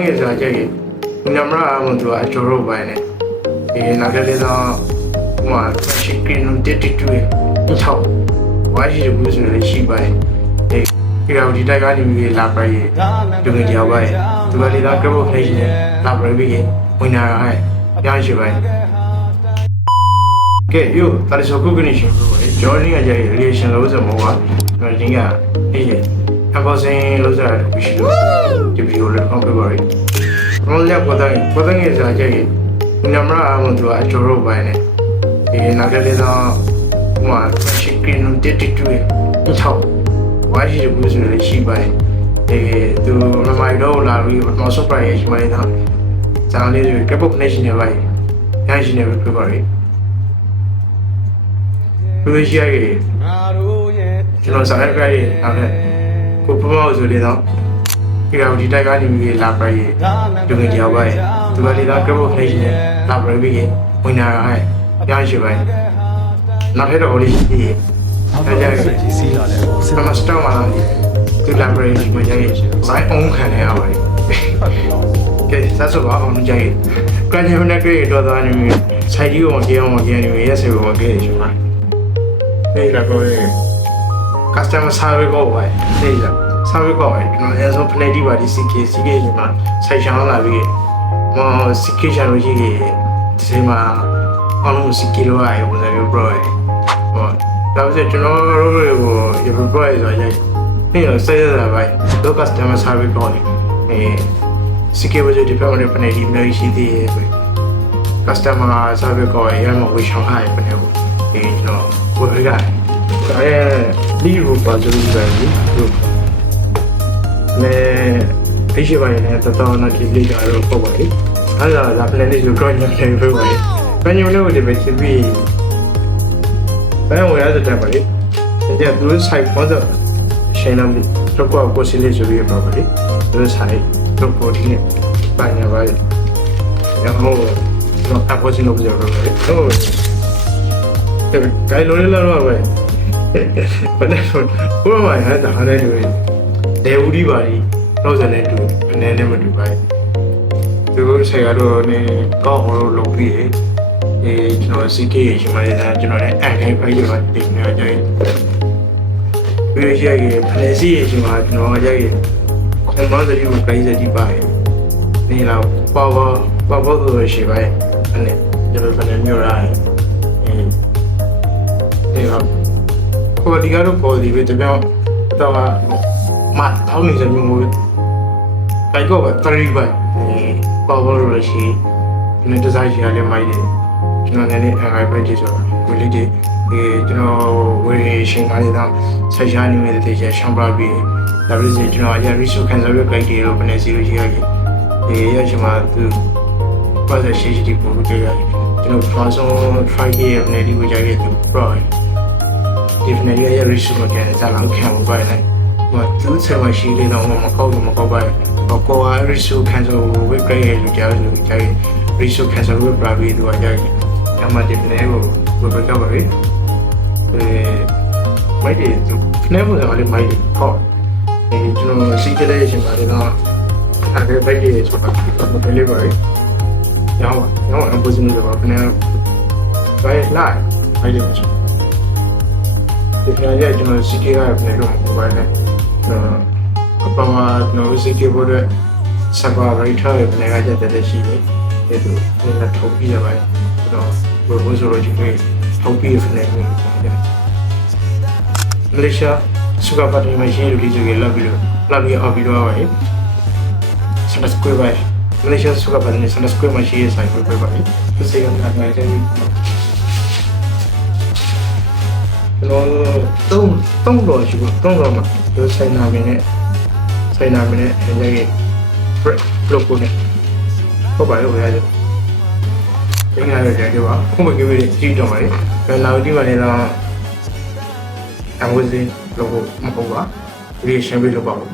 ငယ်ဆိုတာကြည့်ရင်ညမရာမသူအချိုးရောပိုင်းနဲ့ဒီနောက်တစ်လေးတော့ဟိုမှာရှိကင်းတက်တူတူထောက်ဝါရှိဘူးဆိုလည်းရှိပါတယ်ဒီဒီတော့ဒီတိုက်ကနေပြီးလာပါရဲ့ဒီငယ်ကြောက်ပါရဲ့ဒီကလေးတော့ကဘုတ်နေရှင်လာပါပြီးဝင်လာဟဲ့ပြောင်းရှိပါတယ်ကဲယူဒါလည်းဆိုကုကနေရှင်ပြောတယ်ဂျော်နီကကြရဲ့ relation လို့ဆိုမှာကကျွန်တော်ဒီကအေးရဲ့ အပေါ်စင်းလို့ဆိုတာတခုရှိလို့ဒီဗီဒီယိုလေးဖောက်ပြပါရယ်။ဘာလို့လဲပတ်တိုင်းပတ်တိုင်းရဲ့စားကြရဲ့ညမရာအမှသူအချိုးရောပိုင်းနဲ့ဒီနောက်တစ်လေးတော့ဟိုမှာရှိကင်းတက်တူတူထောက်ဝါရှိဘူးဆိုလည်းရှိပါတယ်။ဒီသူမမိုင်တော့လာပြီးတော့ surprise ရှိမှလည်းတော့ဇာလေးတွေကပုတ် national ပဲရရှိနေပြီပါရယ်။ဒီရှိရရဲ့ကျွန်တော်စားရကြရဲ့နောက်ထပ် ကိုပမောဆိုလေတော့ဒီကောင်ဒီတိုက်ကနေပြီးလာပါရဲ့ဒီငယ်ကြောက်ပါရဲ့ဒီကလေးတော့ကဘုတ်နေရှင်လာပါပြီးဝင်လာဟဲ့ပြောင်းရှိပါရဲ့နောက်ထပ်တော့လေးရှိရဲ့အဲကြရဲ့ကြီးစီးလာတယ်စမစတောင်းလာဒီလာပါရဲ့မကြရဲ့ဇိုင်းအောင်ခံရပါရဲ့ကဲဆက်ဆိုပါအောင်ကြရဲ့ကညမနဲ့ကြည့်တော့တော့နေဆိုင်ကြီးကိုမပြောင်းမပြောင်းနေရဲ့ဆေကိုမကြည့်ရှိပါဒီလာပါရဲ့ customer service ကိုပဲနေကြ service ကိုပဲကျွန်တော်အဲဆို play ဒီပါဒီ CK CK ဒီမှာဆိုင်ရှောင်းလာပြီးဟော CK ရှာလို့ရှိရင်ဒီမှာအလုံး CK လို့ရတယ်ဘယ်လို bro ဟောဒါဆိုကျွန်တော်တို့ကိုရ bro ဆိုရင်ဒီလိုဆက်ရတာပဲတော့ customer service ကိုနေအဲ CK ဝကြဒီဖက်ကနေ play ဒီမျိုးရှိသေးရဲ့ customer service ကိုရမှာဝေရှောင်းထားရပြန်လို့ဒီကျွန်တော်ဝယ်ကြ အဲဒီရူပါကြလို့ပဲဒီလေဖိရှိပိုင်းနဲ့တတော်နာဒီလေးကြတော့ပေါ့ပါလေအဲ့ဒါဒါ plan လေးကို join နေတယ်ပြောပါလေဘယ်ညလို့ဒီပဲချပြီးဘယ်ဝင်ရတဲ့တက်ပါလေဒီကသူ site ပေါ်တော့ရှင်းလို့တော့ကိုကိုစီလေးဆိုပြီးပါပါလေသူ site တော့ကိုဒီနဲ့ပိုင်းရပါလေရမို့တော့အပေါ်စင်းလို့ပြောပါလေဟုတ်ကဲလိုလေးလာတော့ပဲ ဘယ်နဲ့ဆိုဘုရားမရတာဟာလည်းတွေ့ဒေဝဒီပါလီလောက်စံနဲ့တူအနေနဲ့မတူပါဘူးသူဆရာတို့နေကောက်ဟောလို့လုပ်ပြီးအဲကျွန်တော် CK ရရှိမှလည်းကျွန်တော်လည်းအန်ခိုင်းဖိုက်ရပါတယ်နေရာကြိုင်ပြီးရရဖလက်စီရရှိမှကျွန်တော်ကြိုင်ခွန်မသတိကိုပြိုင်စတိပါရဲ့နေလာပါပါပါပါလို့ရှိပါရဲ့အဲ့ကျွန်တော်လည်းမျိုးရာအဲဒီ ကိုဒီကတော့ပေါ်ဒီပဲတပြောင်းတော့မတောင်းနေစမျိုးမျိုးတိုင်ကောပဲ3ပဲပေါ်ပေါ်လို့ရှိဒီဒီဇိုင်းရှိရလဲမိုက်တယ်ကျွန်တော်လည်းအငိုင်ပဲကြည့်ဆိုတော့ဝေလေးဒီကျွန်တော်ဝေရှင်ကားလေးတော့ဆက်ရှားနေမိတဲ့ရှမ်ပရာပြီးဒါပြီးစီကျွန်တော်အရင် resource cancel ရဲ့ guide တွေကိုဘယ်နဲ့စီလို့ရှိရကြီးဒီရရှိမှသူပတ်သက်ရှိရှိဒီပုံကြည့်ရတယ်ကျွန်တော် first on try ရဲ့နဲ့ဒီကိုကြိုက်ရသူ pro definitely ရဲ့ resource ကိုပြန်စားလောက်ခံဖို့ပါတယ်ဟိုသူဆက်မရှိလေတော့မကောက်မကောက်ပါဘူးကိုက resource cancel ဝက်ကြရဲ့လူကြောက်လူကြိုက် resource cancel ဝက်ပြပြီးသူကကြိုက်အမှ definitely ကိုဝက်ပြကြပါလေအဲမိုက်တယ်သူနေဖို့လည်းမိုက်တယ်ဟောအဲကျွန်တော်စီးကြတဲ့ရှင်ပါတယ်တော့အဲ့ဒါဘိုက်တွေဆိုတာဘယ်လိုပါလဲရောင်းရောင်းအပူစင်းတွေပါခဏဘိုက်လိုက်ဘိုက်တွေ ဆိုဒီနေ့ရကျွန်တော်စီးကြရတဲ့လို့ပြောပါတယ်အပမနော်စီးကြဖို့တဲ့စပါရိထားရဲ့နေရာကြတဲ့ရှိတယ်အဲ့ဒါလည်းထုတ်ပြရပါတယ်ကျွန်တော်ဘယ်လိုဆိုလို့ဒီနေ့ထုတ်ပြရနေတယ်မလေးရှားစုကပတ်တီမရှင်လူကြီးတွေလောက်ပြီးတော့လောက်ပြီးအော်ပြီးတော့ပါရဲ့စနစကွေးပါမလေးရှားစုကပတ်တီစနစကွေးမရှင်ရဲ့ဆိုင်ကိုပြပါရဲ့ဒီစေကန်အနိုင်တယ် ကျွန်တော်တုံးတုံးတော့ရှိဘူးတုံးတော့မှာဒီဆိုင်နာမင်းနဲ့ဆိုင်နာမင်းနဲ့အဲကြီး break လုပ်ကိုနဲ့ဟုတ်ပါရဲ့ဟိုရတယ်ဒီနေ့ရကြပါခုမှကြည့်ပြီးကြည့်တော့ပါလေဘယ်လောက်ဒီမှာလဲတော့အဝစီလို့မဟုတ်ပါဒီရှင်းပြလို့ပါဘူး